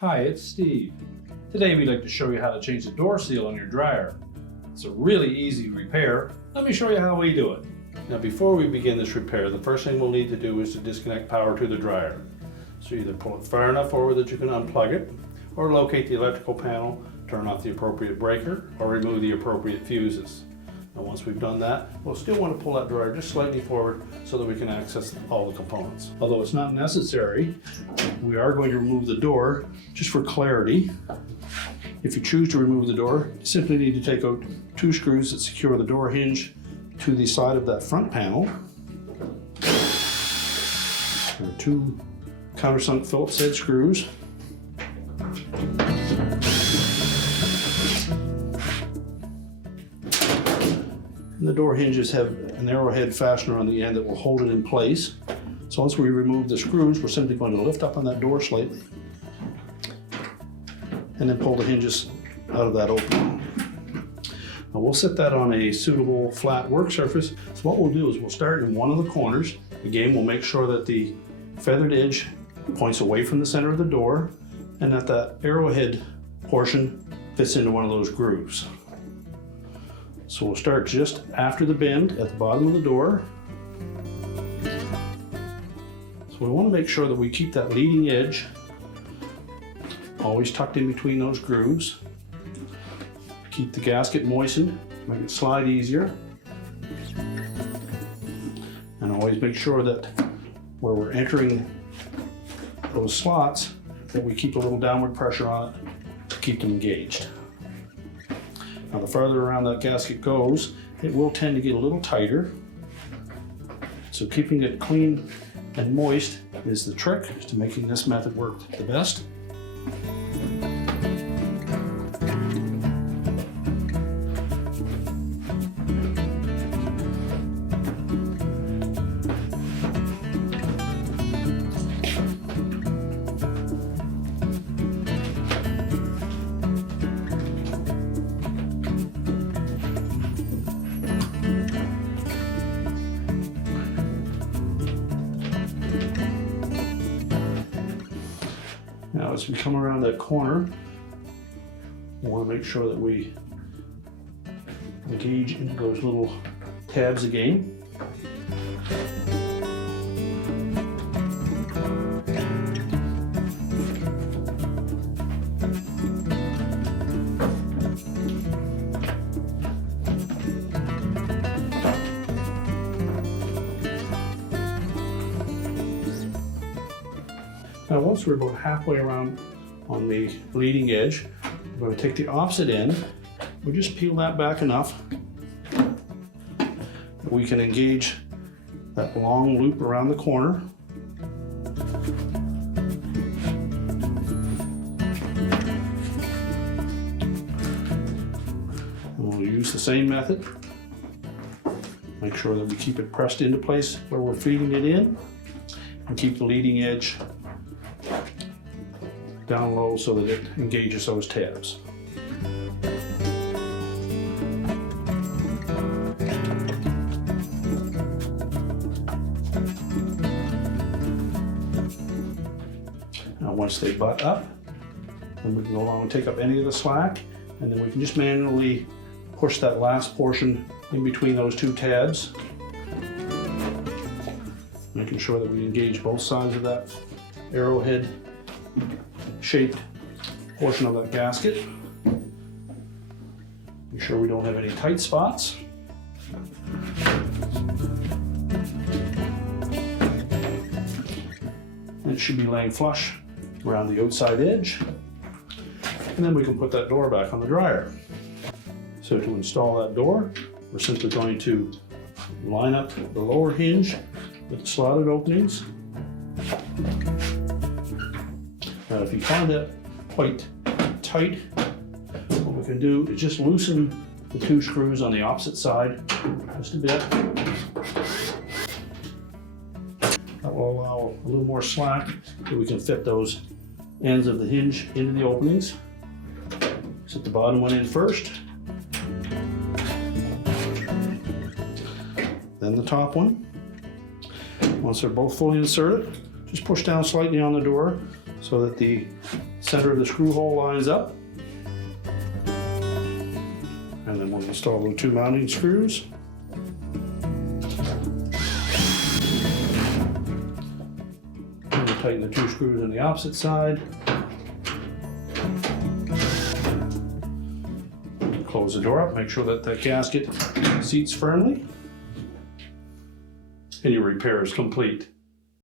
Hi, it's Steve. Today we'd like to show you how to change the door seal on your dryer. It's a really easy repair. Let me show you how we do it. Now before we begin this repair, the first thing we'll need to do is to disconnect power to the dryer. So either pull it far enough forward that you can unplug it, or locate the electrical panel, turn off the appropriate breaker, or remove the appropriate fuses. And once we've done that, we'll still want to pull that dryer just slightly forward so that we can access all the components. Although it's not necessary, we are going to remove the door just for clarity. If you choose to remove the door, you simply need to take out 2 screws that secure the door hinge to the side of that front panel. There are 2 countersunk Phillips head screws. And the door hinges have an arrowhead fastener on the end that will hold it in place. So once we remove the screws, we're simply going to lift up on that door slightly and then pull the hinges out of that opening. Now we'll set that on a suitable flat work surface. So what we'll do is we'll start in one of the corners. Again, we'll make sure that the feathered edge points away from the center of the door and that that arrowhead portion fits into one of those grooves. So we'll start just after the bend at the bottom of the door. So we want to make sure that we keep that leading edge always tucked in between those grooves. Keep the gasket moistened, make it slide easier. And always make sure that where we're entering those slots, that we keep a little downward pressure on it to keep them engaged. Now the farther around that gasket goes, it will tend to get a little tighter. So keeping it clean and moist is the trick to making this method work the best. Now as we come around that corner, we want to make sure that we engage into those little tabs again. Now once we're about halfway around on the leading edge, we're going to take the opposite end. We'll just peel that back enough that we can engage that long loop around the corner. And we'll use the same method. Make sure that we keep it pressed into place where we're feeding it in, and keep the leading edge down low so that it engages those tabs. Now once they butt up, then we can go along and take up any of the slack, and then we can just manually push that last portion in between those 2 tabs, making sure that we engage both sides of that arrowhead shaped portion of that gasket. Be sure we don't have any tight spots. And it should be laying flush around the outside edge. And then we can put that door back on the dryer. So to install that door, we're simply going to line up the lower hinge with the slotted openings. Now if you find that quite tight, what we can do is just loosen the 2 screws on the opposite side just a bit. That will allow a little more slack so we can fit those ends of the hinge into the openings. Set the bottom one in first, then the top one. Once they're both fully inserted, just push down slightly on the door so that the center of the screw hole lines up. And then we'll install the 2 mounting screws. And we'll tighten the 2 screws on the opposite side. Close the door up, make sure that the gasket seats firmly. And your repair is complete.